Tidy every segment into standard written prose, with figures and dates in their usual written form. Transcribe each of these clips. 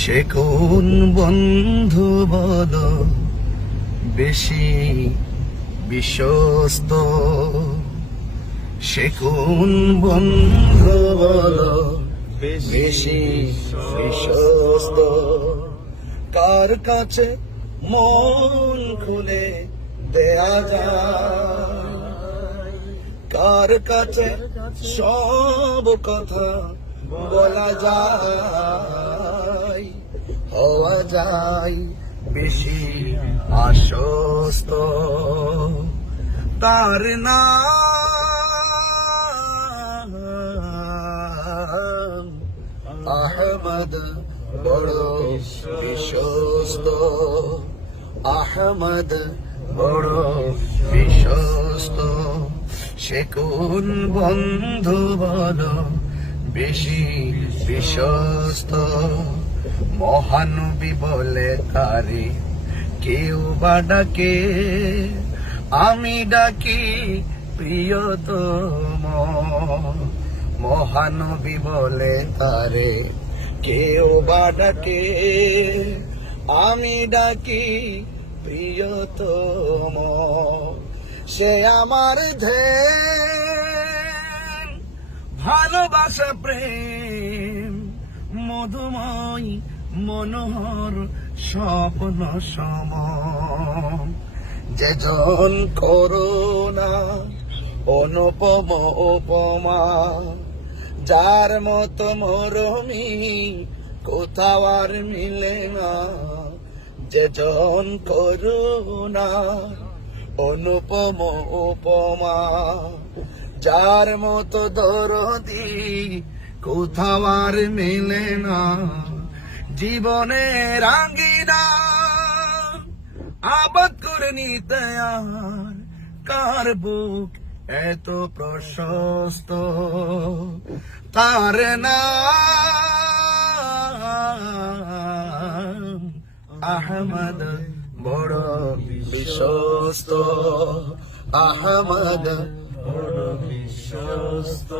সে কোন বন্ধু বলো বেশি বিশ্বস্ত, সে কোন বন্ধু বলো বেশি বিশ্বস্ত, কার কাছে মন খুলে দেয়া যায়, কার কাছে সব কথা বলা যায়, হওয়া যায় বেশি আশ্বস্ত। তার নাম আহমদ, বড় বিশ্বস্ত, আহমদ বড় বিশ্বস্ত। সে কোন বন্ধু বলো বেশি বিশ্বস্ত, মহানবী বলে তারে কেউ বা ডাকে, আমি ডাকি প্রিয়তম। মহানবী বলে তারে কেউ বা ডাকে, আমি ডাকি প্রিয়তম। সে আমার ধ্যান, ভালোবাসা, প্রেম, মধুময় মনোহর স্বপ্ন সম। যেজন করুণা অনুপম উপমা, যার মতো মরমি কোথাও আর মিলে না। যেজন করুণা অনুপম উপমা, যার মতো দরদি কোথাও আর মেলে না। জীবনের আঙ্গিনা আবাদ করে নিতে আর কার বুক এত প্রশস্ত, তার নাম আহমদ, বড় বিশ্বস্ত, আহমদ বড় বিশ্বস্ত।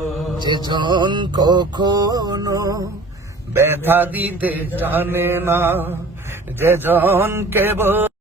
যেজন কখনো ব্যথা দিতে জানে না, যেজন কেবল